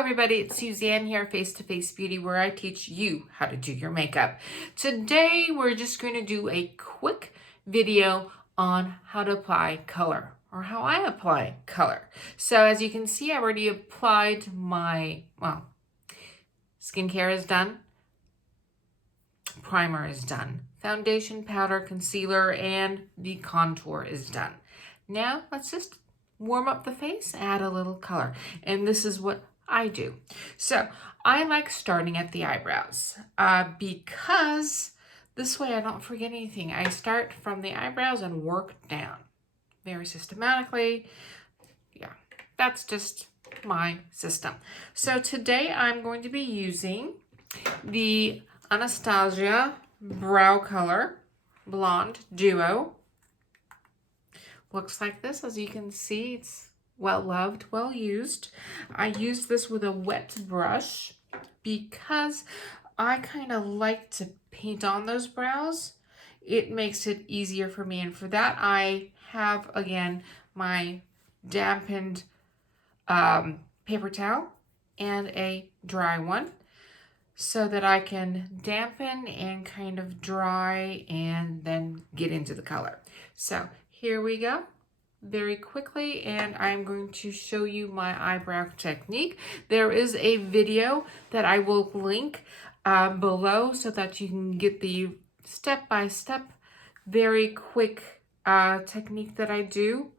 everybody, it's Suzanne here, Face to Face Beauty, where I teach you how to do your makeup. Today, we're just going to do a quick video on how to apply color, or how I apply color. So as you can see, I already applied my, skincare is done, primer is done, foundation, powder, concealer, and the contour is done. Now, let's just warm up the face, add a little color. And this is what I do. So I like starting at the eyebrows because this way I don't forget anything. I start from the eyebrows and work down very systematically. Yeah, that's just my system. So today I'm going to be using the Anastasia Brow Color Blonde Duo. Looks like this. As you can see, it's well loved, well used. I use this with a wet brush because I kind of like to paint on those brows. It makes it easier for me, and for that I have, again, my dampened paper towel and a dry one so that I can dampen and kind of dry and then get into the color. So here we go, very quickly, and I'm going to show you my eyebrow technique. There is a video that I will link below so that you can get the step-by-step, very quick technique that I do.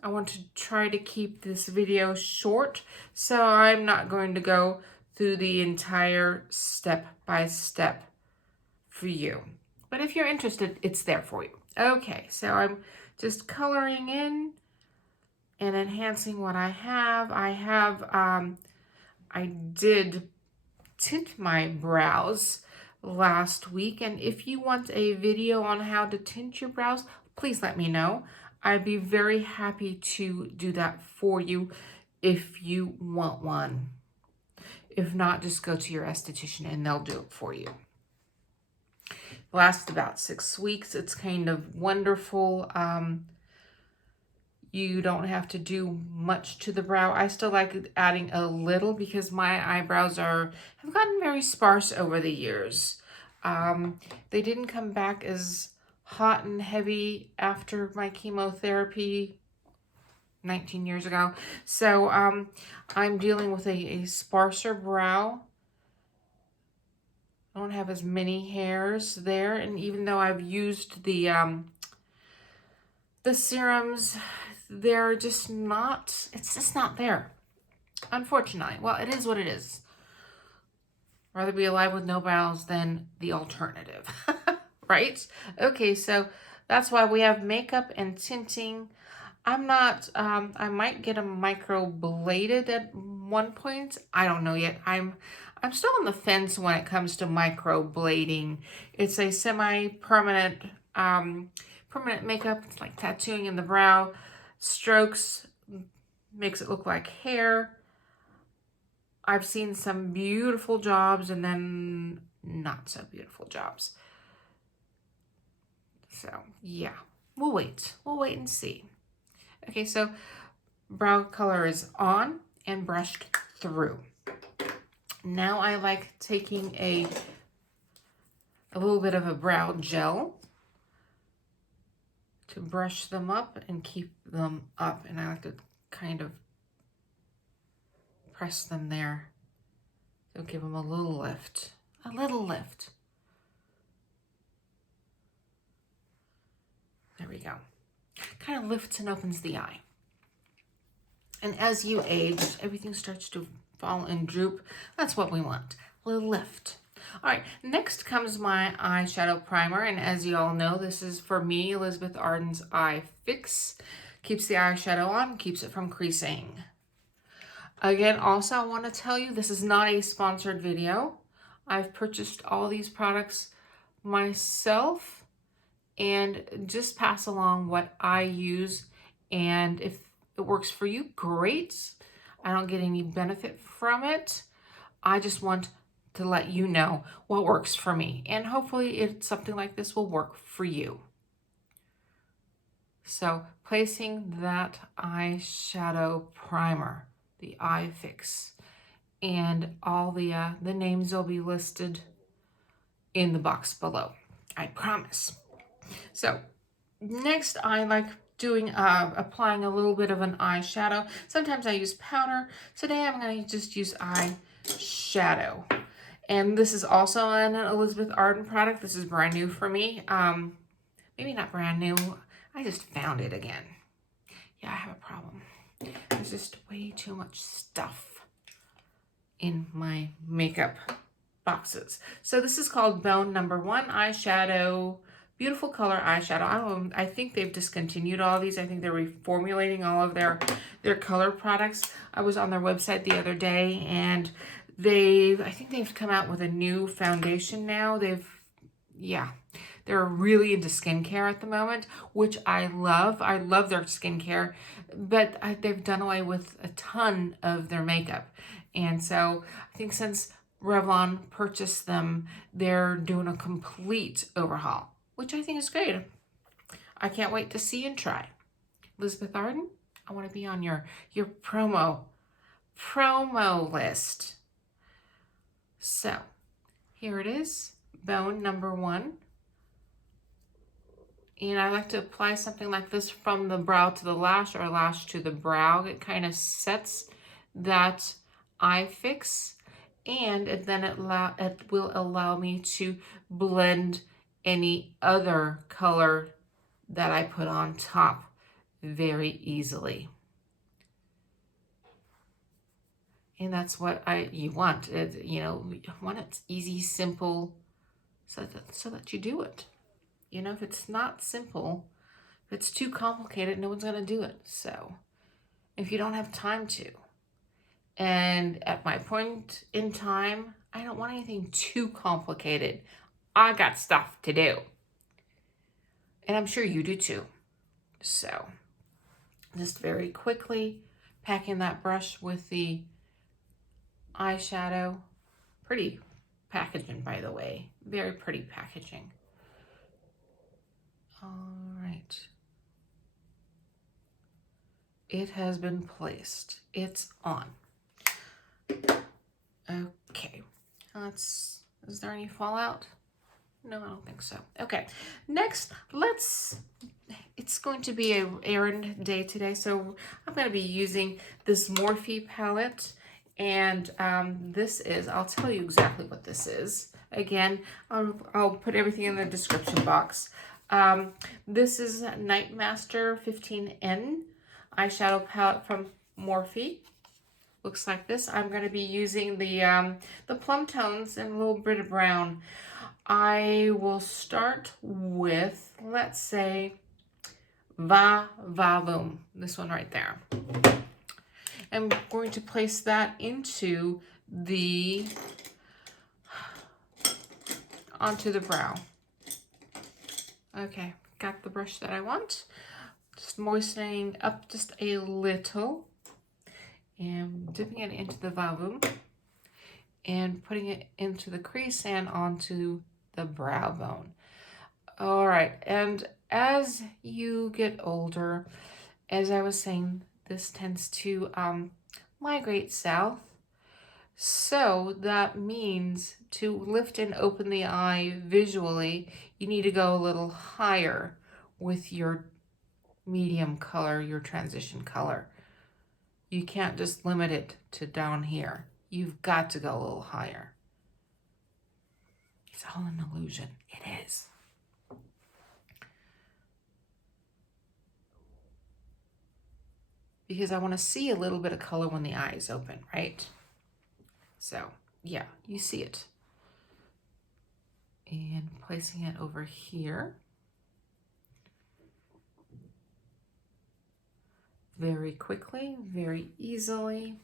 I want to try to keep this video short, so I'm not going to go through the entire step-by-step for you. But if you're interested, it's there for you. Okay, so I'm just coloring in and enhancing what I have. I did tint my brows last week, and if you want a video on how to tint your brows, please let me know. I'd be very happy to do that for you if you want one. If not, just go to your esthetician and they'll do it for you. Lasts about 6 weeks. It's kind of wonderful. You don't have to do much to the brow. I still like adding a little because my eyebrows have gotten very sparse over the years. They didn't come back as hot and heavy after my chemotherapy 19 years ago. So I'm dealing with a sparser brow. I don't have as many hairs there, and even though I've used the serums, they're just not, it's just not there, unfortunately. Well, it is what it is. Rather be alive with no brows than the alternative, right? Okay, so that's why we have makeup and tinting. I'm not, I might get a microbladed at one point. I don't know yet. I'm still on the fence when it comes to microblading. It's a semi-permanent permanent makeup. It's like tattooing in the brow. Strokes makes it look like hair. I've seen some beautiful jobs and then not so beautiful jobs. So yeah, we'll wait and see. Okay, so brow color is on and brushed through. Now I like taking a little bit of a brow gel to brush them up and keep them up. And I like to kind of press them there. So give them a little lift. A little lift. There we go. Kind of lifts and opens the eye. And as you age, everything starts to fall and droop. That's what we want. A little lift. All right, next comes my eyeshadow primer, and as you all know, this is for me, Elizabeth Arden's EyeFix. Keeps the eyeshadow on, keeps it from creasing. Again, also I want to tell you, this is not a sponsored video. I've purchased all these products myself and just pass along what I use, and if it works for you, great. I don't get any benefit from it. I just want to let you know what works for me, and hopefully something like this will work for you. So placing that eyeshadow primer, the EyeFix, and all the names will be listed in the box below. I promise. So next, I like doing applying a little bit of an eyeshadow. Sometimes I use powder. Today I'm going to just use eyeshadow. And this is also an Elizabeth Arden product. This is brand new for me. Maybe not brand new. I just found it again. Yeah, I have a problem. There's just way too much stuff in my makeup boxes. So this is called Bone Number 1 eyeshadow. Beautiful color eyeshadow. I think they've discontinued all these. I think they're reformulating all of their color products. I was on their website the other day, and I think they've come out with a new foundation now. They're really into skincare at the moment, which I love. I love their skincare, but they've done away with a ton of their makeup. And so I think since Revlon purchased them, they're doing a complete overhaul, which I think is great. I can't wait to see and try. Elizabeth Arden, I want to be on your promo list. So here it is, Bone Number 1. And I like to apply something like this from the brow to the lash or lash to the brow. It kind of sets that EyeFix, and then it will allow me to blend any other color that I put on top very easily. And that's what you want. You want it easy, simple, so that you do it. If it's not simple, if it's too complicated, no one's going to do it. So if you don't have time to, and at my point in time, I don't want anything too complicated. I got stuff to do. And I'm sure you do too. So just very quickly packing that brush with the eyeshadow. Pretty packaging, by the way. Very pretty packaging. All right. It has been placed. It's on. Okay. Is there any fallout? No, I don't think so. Okay. Next, it's going to be an errand day today. So I'm going to be using this Morphe palette. And I'll tell you exactly what this is. Again, I'll put everything in the description box. This is Nightmaster 15N eyeshadow palette from Morphe. Looks like this. I'm going to be using the plum tones and a little bit of brown. I will start with, let's say, Va Voom. This one right there. I'm going to place that onto the brow. Okay, got the brush that I want. Just moistening up just a little and dipping it into the Va Voom and putting it into the crease and onto the brow bone. All right, and as you get older, as I was saying, this tends to migrate south. So that means to lift and open the eye visually, you need to go a little higher with your medium color, your transition color. You can't just limit it to down here. You've got to go a little higher. It's all an illusion. It is. Because I want to see a little bit of color when the eye is open, right? So, yeah, you see it. And placing it over here. Very quickly, very easily.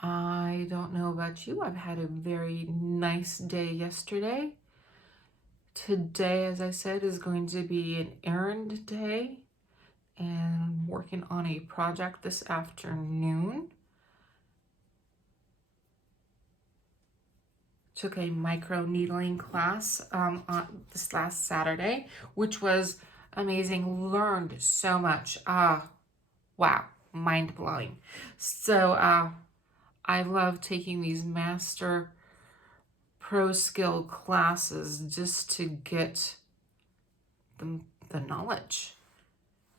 I don't know about you. I've had a very nice day yesterday. Today, as I said, is going to be an errand day. And I'm working on a project this afternoon. Took a micro needling class on this last Saturday, which was amazing. Learned so much. Wow, mind blowing. So I love taking these master pro skill classes just to get the knowledge.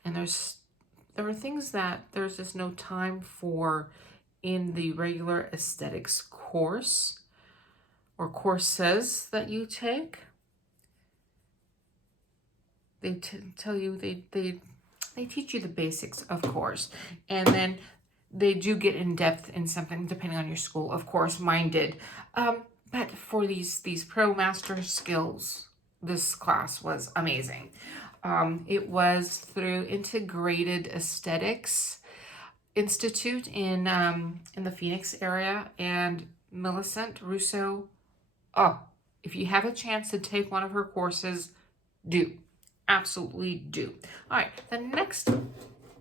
And there are things that there's just no time for in the regular aesthetics course or courses that you take. They tell you, they teach you the basics, of course, and then they do get in depth in something depending on your school. Of course, mine did. But for these pro master skills, this class was amazing. It was through Integrated Aesthetics Institute in the Phoenix area, and Millicent Russo. Oh, if you have a chance to take one of her courses, do. Absolutely do. All right, the next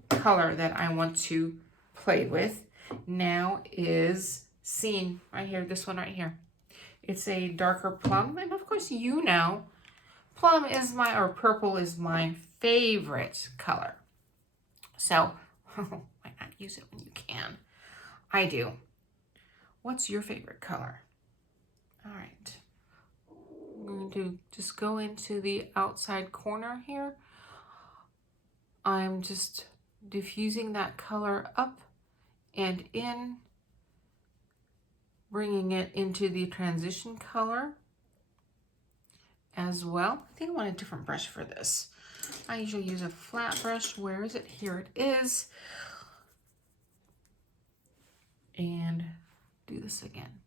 color that I want to play with now is seen right here, this one right here. It's a darker plum, and of course you know plum is or purple is my favorite color. So, why not use it when you can? I do. What's your favorite color? All right. I'm going to just go into the outside corner here. I'm just diffusing that color up and in, bringing it into the transition color as well. I think I want a different brush for this. I usually use a flat brush. Where is it? Here it is. And do this again.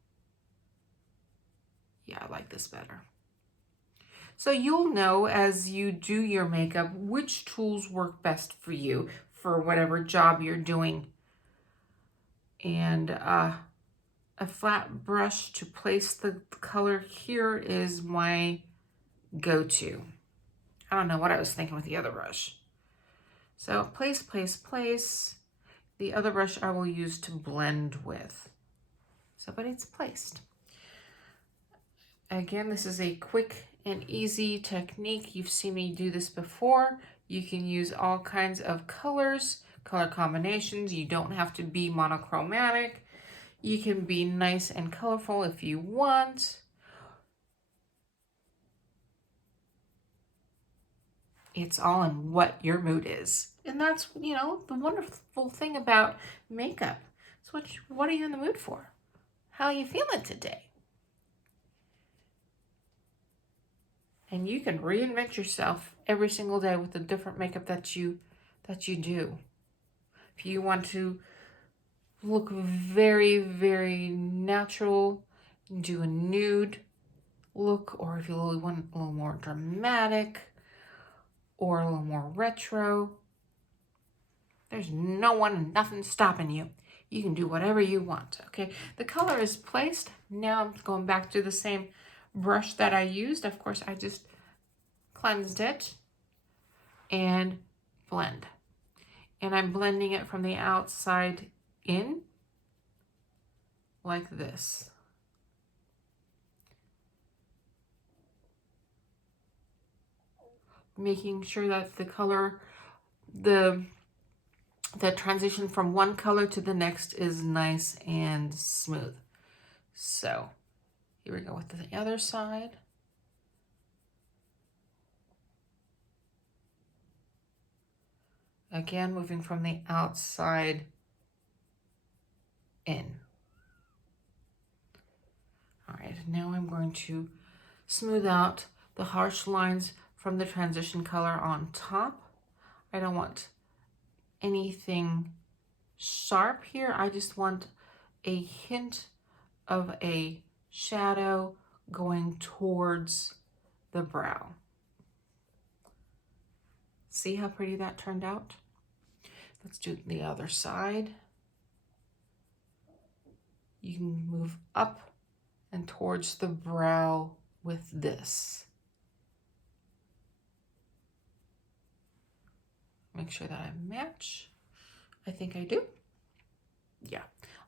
Yeah, I like this better. So you'll know as you do your makeup which tools work best for you for whatever job you're doing. And a flat brush to place the color here is my go-to. I don't know what I was thinking with the other brush. So place, place, place. The other brush I will use to blend with. So, but it's placed. Again, this is a quick and easy technique. You've seen me do this before. You can use all kinds of colors, color combinations. You don't have to be monochromatic. You can be nice and colorful if you want. It's all in what your mood is. And that's, you know, the wonderful thing about makeup. So what are you in the mood for? How are you feeling today? And you can reinvent yourself every single day with the different makeup that you do. If you want to look very, very natural, do a nude look, or if you really want a little more dramatic or a little more retro, there's no one and nothing stopping you. You can do whatever you want, okay? The color is placed. Now I'm going back to the same brush that I used. Of course, I just cleansed it and blend. And I'm blending it from the outside in like this. Making sure that the color, the transition from one color to the next is nice and smooth. So here we go with the other side. Again, moving from the outside in. All right, now I'm going to smooth out the harsh lines from the transition color on top. I don't want anything sharp here. I just want a hint of a shadow going towards the brow. See how pretty that turned out? Let's do the other side. You can move up and towards the brow with this. Make sure that I match. I think I do. Yeah.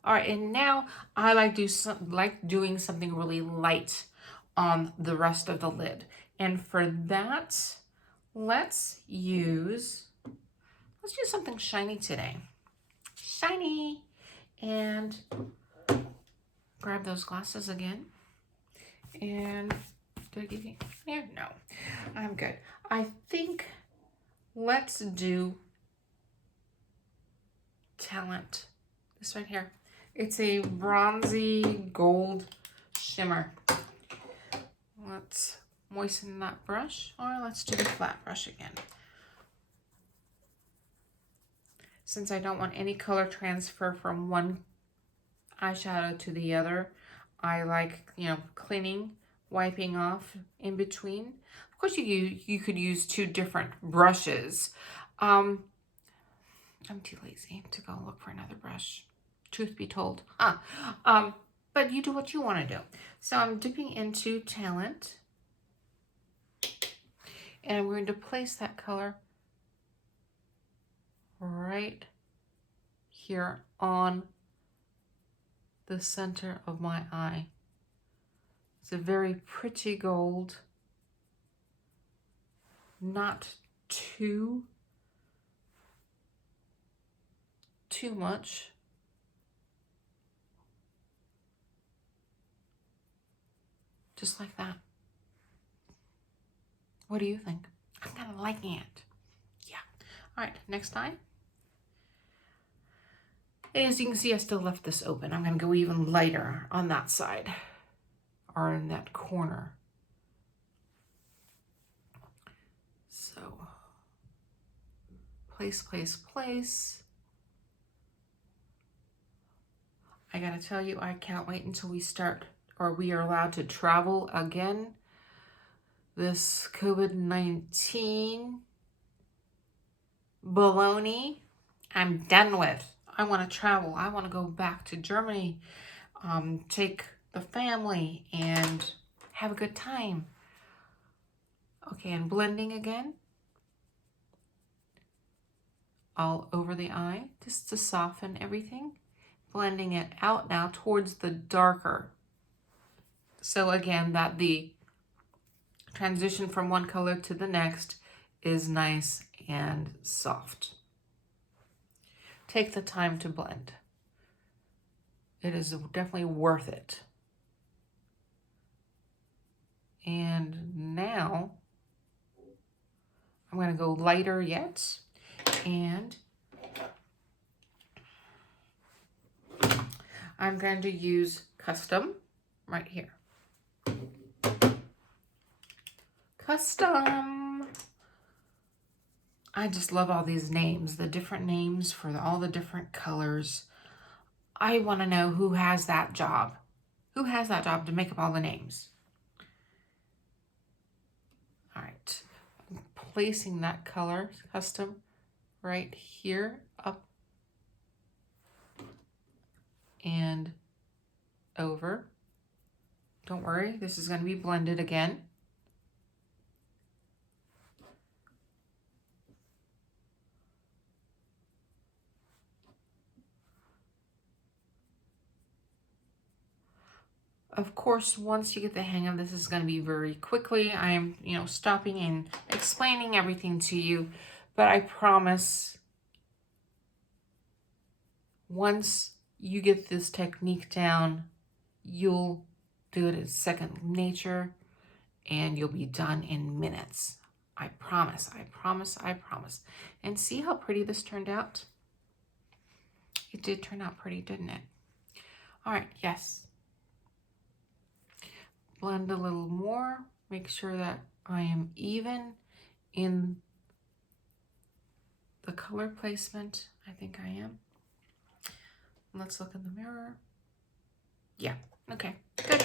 All right, and now I like doing something really light on the rest of the lid. And for that, let's use something shiny today. Shiny. And grab those glasses again. And did I give you? Yeah, no, I'm good. I think let's do Talent. This right here. It's a bronzy gold shimmer. Let's moisten that brush, or let's do the flat brush again. Since I don't want any color transfer from one eyeshadow to the other, I like, you know, cleaning, wiping off in between. Of course, you could use two different brushes. I'm too lazy to go look for another brush, truth be told. But you do what you want to do. So I'm dipping into Talent, and I'm going to place that color right here on the center of my eye. It's a very pretty gold, not too much. Just like that. What do you think? I'm kind of liking it. Yeah. All right, next eye. As you can see, I still left this open. I'm going to go even lighter on that side, or in that corner. So, place, place, place. I gotta tell you, I can't wait until we start, or we are allowed to travel again. This COVID-19 baloney, I'm done with. I want to travel. I want to go back to Germany, take the family and have a good time. Okay, and blending again. All over the eye, just to soften everything. Blending it out now towards the darker. So again, that the transition from one color to the next is nice and soft. Take the time to blend. It is definitely worth it. And now I'm going to go lighter yet, and I'm going to use Custom right here. Custom. I just love all these names, the different names for all the different colors. I want to know who has that job. Who has that job to make up all the names? All right. I'm placing that color, Custom, right here, up and over. Don't worry, this is going to be blended again. Of course, once you get the hang of this, is going to be very quickly. I'm, stopping and explaining everything to you, but I promise once you get this technique down, you'll do it as second nature and you'll be done in minutes. I promise, I promise, I promise. And see how pretty this turned out? It did turn out pretty, didn't it? All right, yes. Blend a little more, make sure that I am even in the color placement. I think I am. Let's look in the mirror. Yeah, okay, good.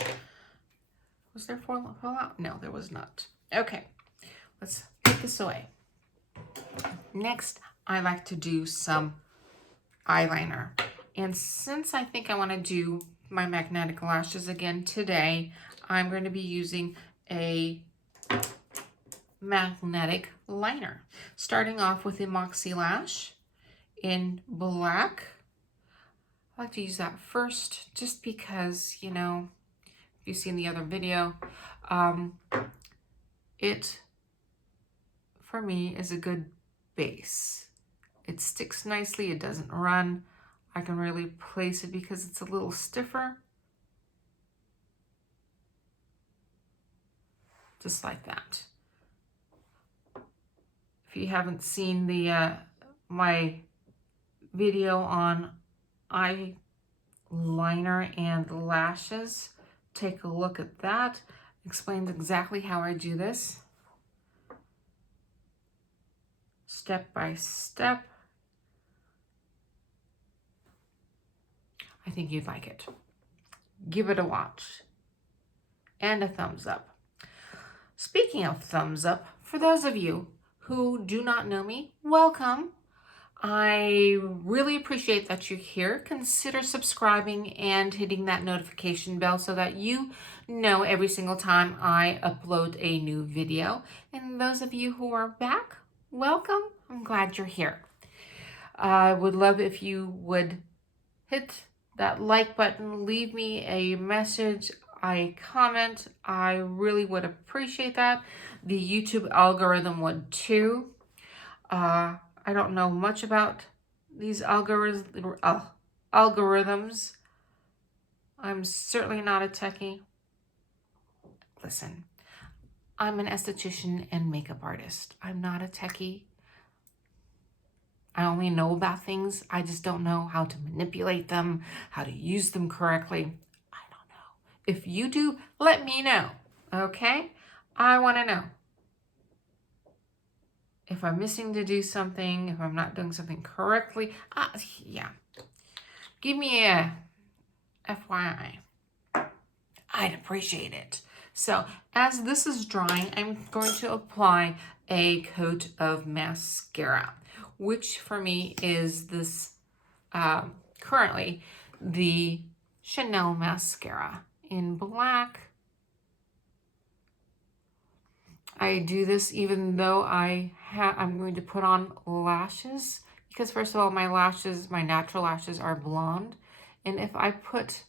Was there fallout? No, there was not. Okay, let's put this away. Next, I like to do some eyeliner. And since I think I want to do my magnetic lashes again today, I'm going to be using a magnetic liner. Starting off with a Moxie lash in black. I like to use that first just because, if you've seen the other video, it for me, is a good base. It sticks nicely, it doesn't run. I can really place it because it's a little stiffer. Just like that. If you haven't seen the my video on eyeliner and lashes, take a look at that. Explains exactly how I do this. Step by step. I think you'd like it. Give it a watch and a thumbs up. Speaking of thumbs up, for those of you who do not know me, welcome. I really appreciate that you're here. Consider subscribing and hitting that notification bell so that you know every single time I upload a new video. And those of you who are back, welcome. I'm glad you're here. I would love if you would hit that like button, leave me a message, a comment. I really would appreciate that. The YouTube algorithm would too. I don't know much about these algorithms. I'm certainly not a techie. Listen, I'm an esthetician and makeup artist. I'm not a techie. I only know about things. I just don't know how to manipulate them, how to use them correctly. I don't know. If you do, let me know, okay? I want to know. If I'm missing to do something, if I'm not doing something correctly, yeah. Give me a FYI. I'd appreciate it. So as this is drying, I'm going to apply a coat of mascara, which for me is this currently the Chanel mascara in black. I do this even though I'm going to put on lashes, because first of all, my lashes, my natural lashes are blonde. And if I put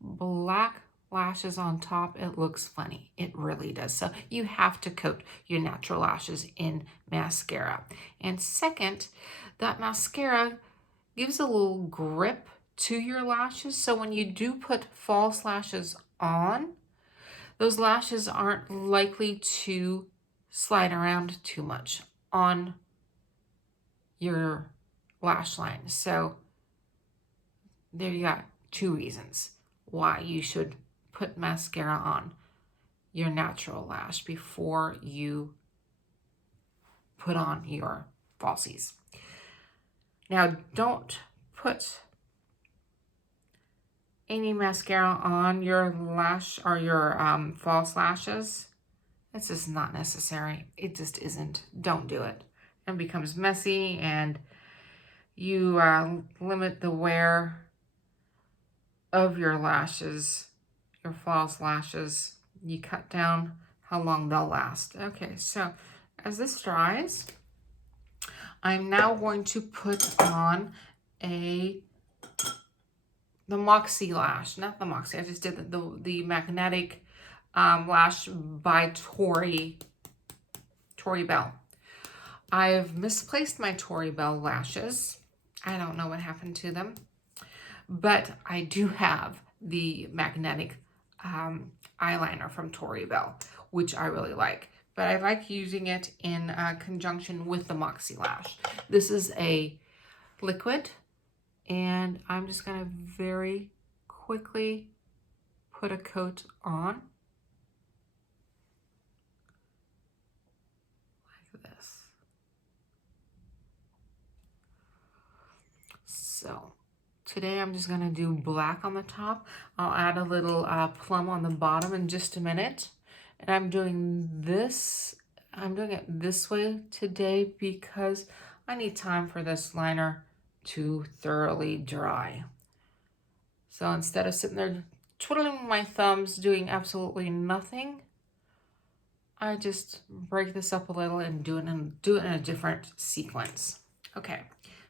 black lashes on top, it looks funny. It really does. So you have to coat your natural lashes in mascara. And second, that mascara gives a little grip to your lashes. So when you do put false lashes on, those lashes aren't likely to slide around too much on your lash line. So there you got 2 reasons why you should put mascara on your natural lash before you put on your falsies. Now, don't put any mascara on your lash or your false lashes. It's just not necessary. It just isn't. Don't do it. It becomes messy and you limit the wear of your lashes, your false lashes. You cut down how long they'll last. Okay, so as this dries, I'm now going to put on the Moxie lash, not the Moxie. I just did the magnetic lash by Tori Bell. I've misplaced my Tori Bell lashes. I don't know what happened to them, but I do have the magnetic eyeliner from Tori Bell, which I really like. But I like using it in conjunction with the Moxie lash. This is a liquid, and I'm just going to very quickly put a coat on. Like this. So today I'm just going to do black on the top. I'll add a little plum on the bottom in just a minute. And I'm doing it this way today because I need time for this liner to thoroughly dry. So instead of sitting there twiddling my thumbs doing absolutely nothing, I just break this up a little and do it in a different sequence. Okay,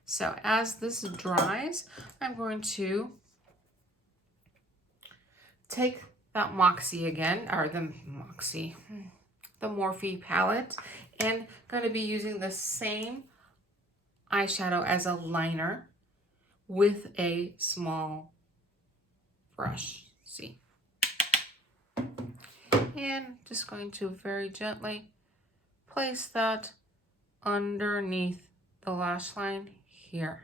so as this dries, I'm going to take that Moxie again, or the the Morphe palette, and going to be using the same eyeshadow as a liner with a small brush. See? And just going to very gently place that underneath the lash line here.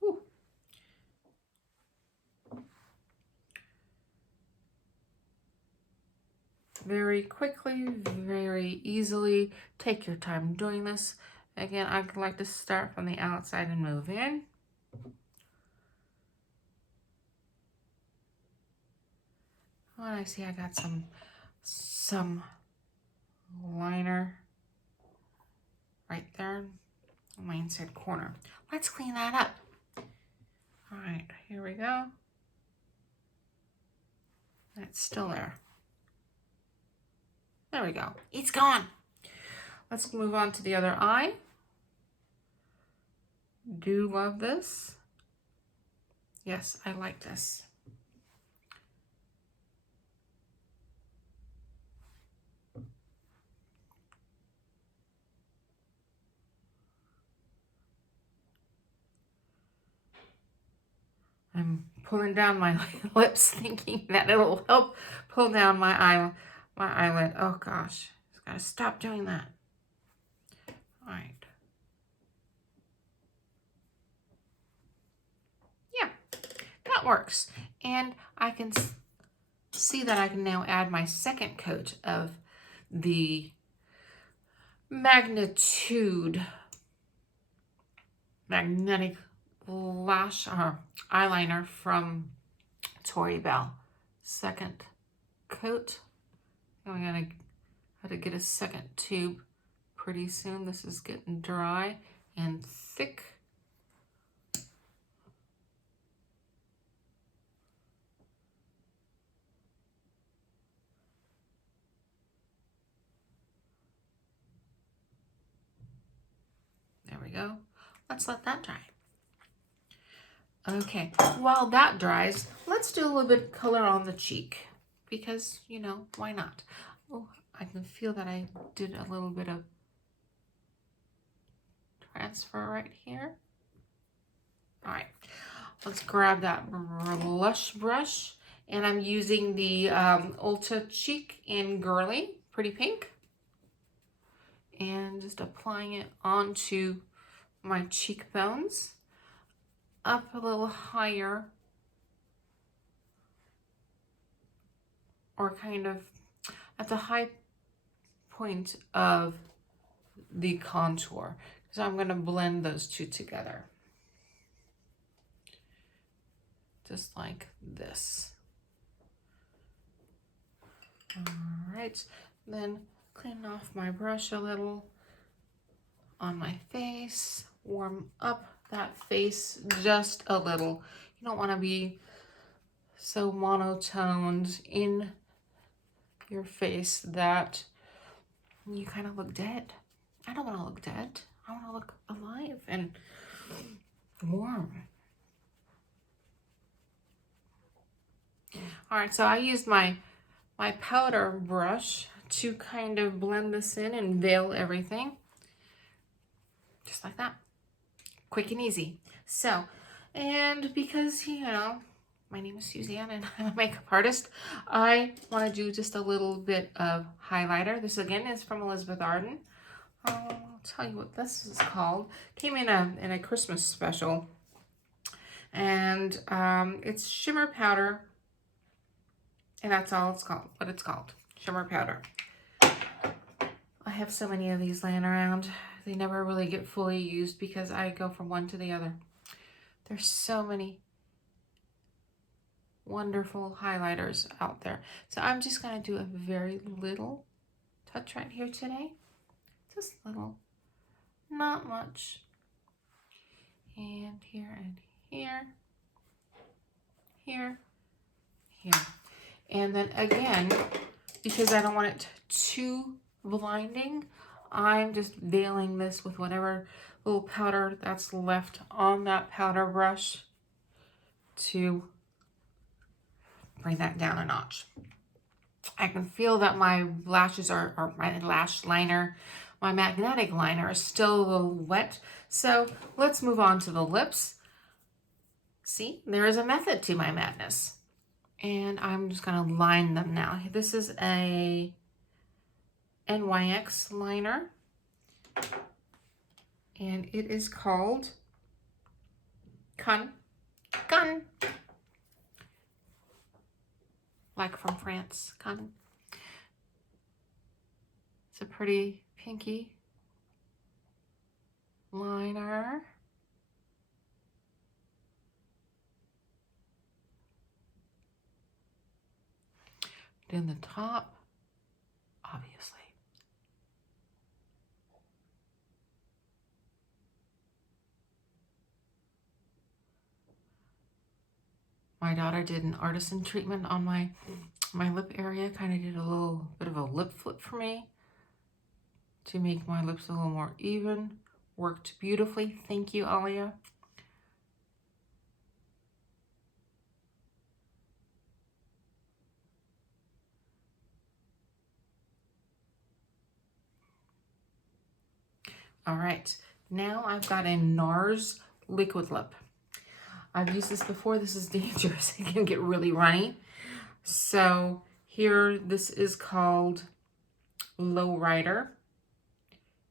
Whew. Very quickly, very easily. Take your time doing this. Again, I like to start from the outside and move in. Oh, and I see I got some liner right there on my inside corner. Let's clean that up. All right, here we go. That's still there. There we go. It's gone. Let's move on to the other eye. Do love this. Yes, I like this. I'm pulling down my lips thinking that it'll help pull down my eyelid. Oh gosh, just gotta stop doing that. All right. Yeah, that works. And I can see that I can now add my second coat of the Magnetude Magnetic Lash eyeliner from Tory Bell. Second coat. I'm gonna have to get a second tube pretty soon. This is getting dry and thick. There we go. Let's let that dry. Okay, while that dries, let's do a little bit of color on the cheek because, you know, why not? Oh, I can feel that I did a little bit of transfer right here. All right, let's grab that blush brush, and I'm using the Ulta Cheek in Girlie, Pretty Pink, and just applying it onto my cheekbones. Up a little higher, or kind of at the high point of the contour, because I'm going to blend those two together. Just like this. All right, then clean off my brush a little on my face, warm up that face just a little. You don't want to be so monotoned in your face that you kind of look dead. I don't want to look dead. I want to look alive and warm. All right, so I used my powder brush to kind of blend this in and veil everything. Just like that. Quick and easy. So, and because, you know, my name is Suzanne and I'm a makeup artist, I want to do just a little bit of highlighter. This again is from Elizabeth Arden. I'll tell you what this is called. Came in a Christmas special, and it's Shimmer Powder, and that's all it's called. What it's called, Shimmer Powder. I have so many of these laying around. They never really get fully used because I go from one to the other. There's so many wonderful highlighters out there. So I'm just going to do a very little touch right here today. Just little, not much. And here and here, here, here. And then again, because I don't want it too blinding, I'm just veiling this with whatever little powder that's left on that powder brush to bring that down a notch. I can feel that my lashes or my lash liner, my magnetic liner is still a little wet. So let's move on to the lips. See, there is a method to my madness. And I'm just gonna line them now. This is a NYX liner. And it is called Kun. Like from France, Kun. It's a pretty pinky liner. Then the top, obviously. My daughter did an artisan treatment on my lip area, kind of did a little bit of a lip flip for me to make my lips a little more even. Worked beautifully. Thank you, Alia. All right, now I've got a NARS liquid lip. I've used this before. This is dangerous. It can get really runny. So here, this is called Lowrider.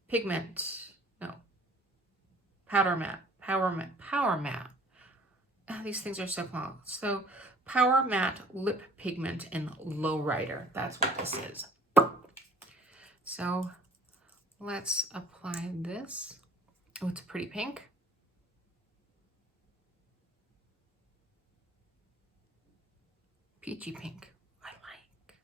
Pigment. No. Powdermatte. Powermatte. These things are so long. So Powermatte Lip Pigment in Lowrider. That's what this is. So let's apply this. Oh, it's a pretty pink. Peachy pink. I like.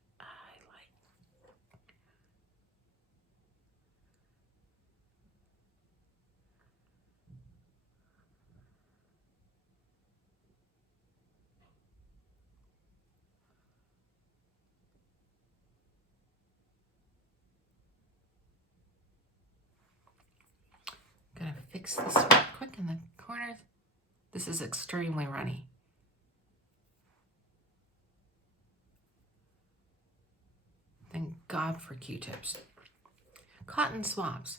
Gonna fix this real quick in the corners. This is extremely runny. Thank God for Q-tips. Cotton swabs.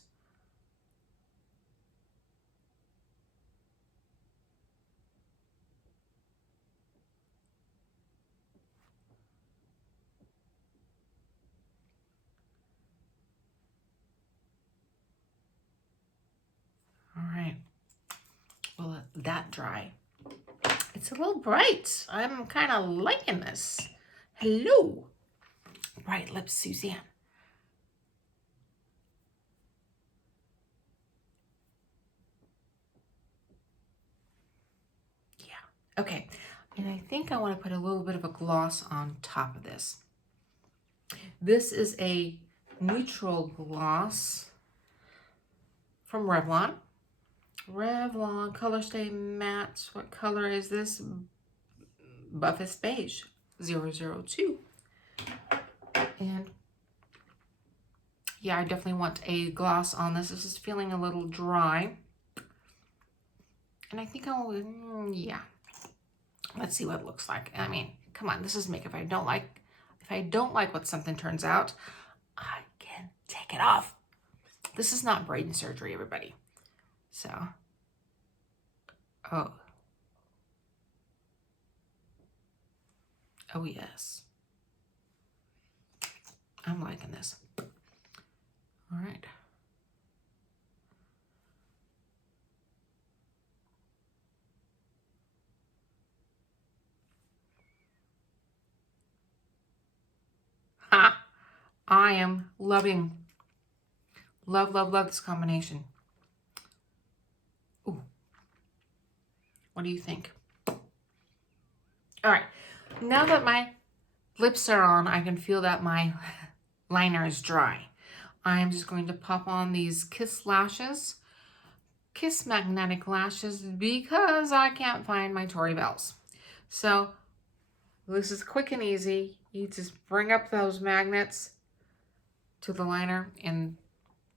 All right, we'll let that dry. It's a little bright. I'm kind of liking this. Hello, bright lips, Suzanne. Yeah, okay. And I think I want to put a little bit of a gloss on top of this. This is a neutral gloss from Revlon. Revlon Colorstay Matte. What color is this? Buffest Beige 002. And yeah, I definitely want a gloss on this. This is feeling a little dry. And I think I will, yeah. Let's see what it looks like. I mean, come on, this is makeup. If I don't like what something turns out, I can take it off. This is not brain surgery, everybody. So, oh yes. I'm liking this. All right. Ha! I am loving, love this combination. Ooh. What do you think? All right. Now that my lips are on, I can feel that my liner is dry. I'm just going to pop on these Kiss lashes. Kiss magnetic lashes because I can't find my Tory Bells. So this is quick and easy. You just bring up those magnets to the liner and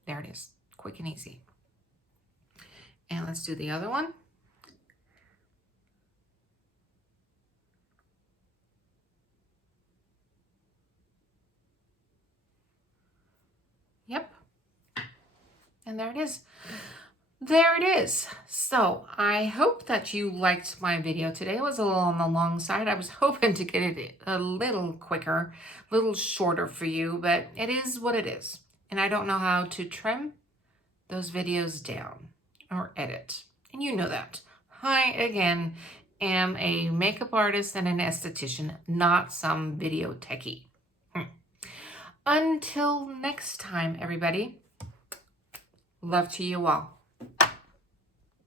there it is. Quick and easy. And let's do the other one. And there it is. There it is. So I hope that you liked my video today. It was a little on the long side. I was hoping to get it a little quicker, a little shorter for you, but it is what it is. And I don't know how to trim those videos down or edit. And you know that. I, again, am a makeup artist and an esthetician, not some video techie. Until next time, everybody, love to you all.